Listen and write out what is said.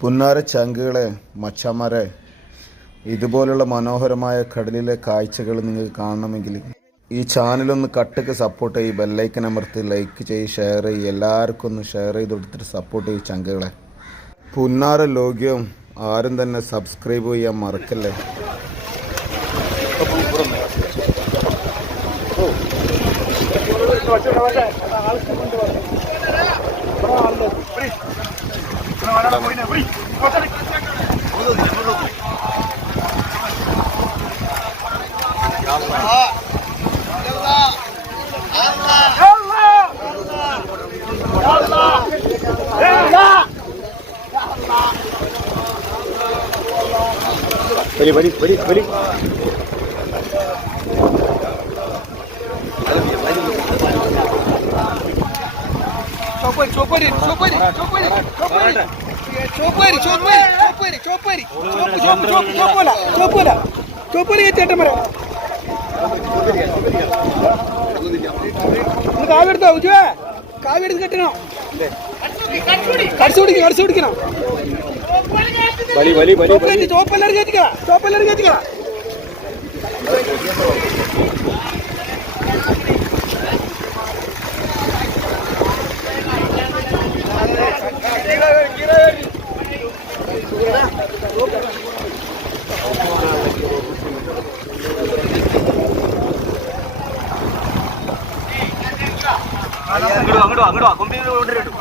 പുന്നാര ചങ്കുകളെ, മച്ചാന്മാരെ, ഇതുപോലുള്ള മനോഹരമായ കടലിലെ കാഴ്ചകൾ നിങ്ങൾക്ക് കാണണമെങ്കിൽ ഈ ചാനലൊന്ന് കട്ടക്ക് സപ്പോർട്ട് ചെയ്യും. ബെല്ലൈക്കൻ അമർത്തി ലൈക്ക് ചെയ്ത് ഷെയർ ചെയ്യും. എല്ലാവർക്കും ഒന്ന് ഷെയർ ചെയ്ത് കൊടുത്തിട്ട് സപ്പോർട്ട് ചെയ്യും ചങ്കുകളെ. പുന്നാര ലോക്യം ആരും തന്നെ സബ്സ്ക്രൈബ് ചെയ്യാൻ മറക്കല്ലേ. बड़ी चौपरी ചേട്ടൻ പറ കാവെടുത്തോ ഉജുവേ, കാവെടുത്ത് കെട്ടണോ, കടിച്ചു പിടിക്കണം. ചോപ്പെല്ലാരും കയറ്റിക്ക. അങ്ങോട്ടോ കൊമ്പി കൊണ്ടിട്ടു.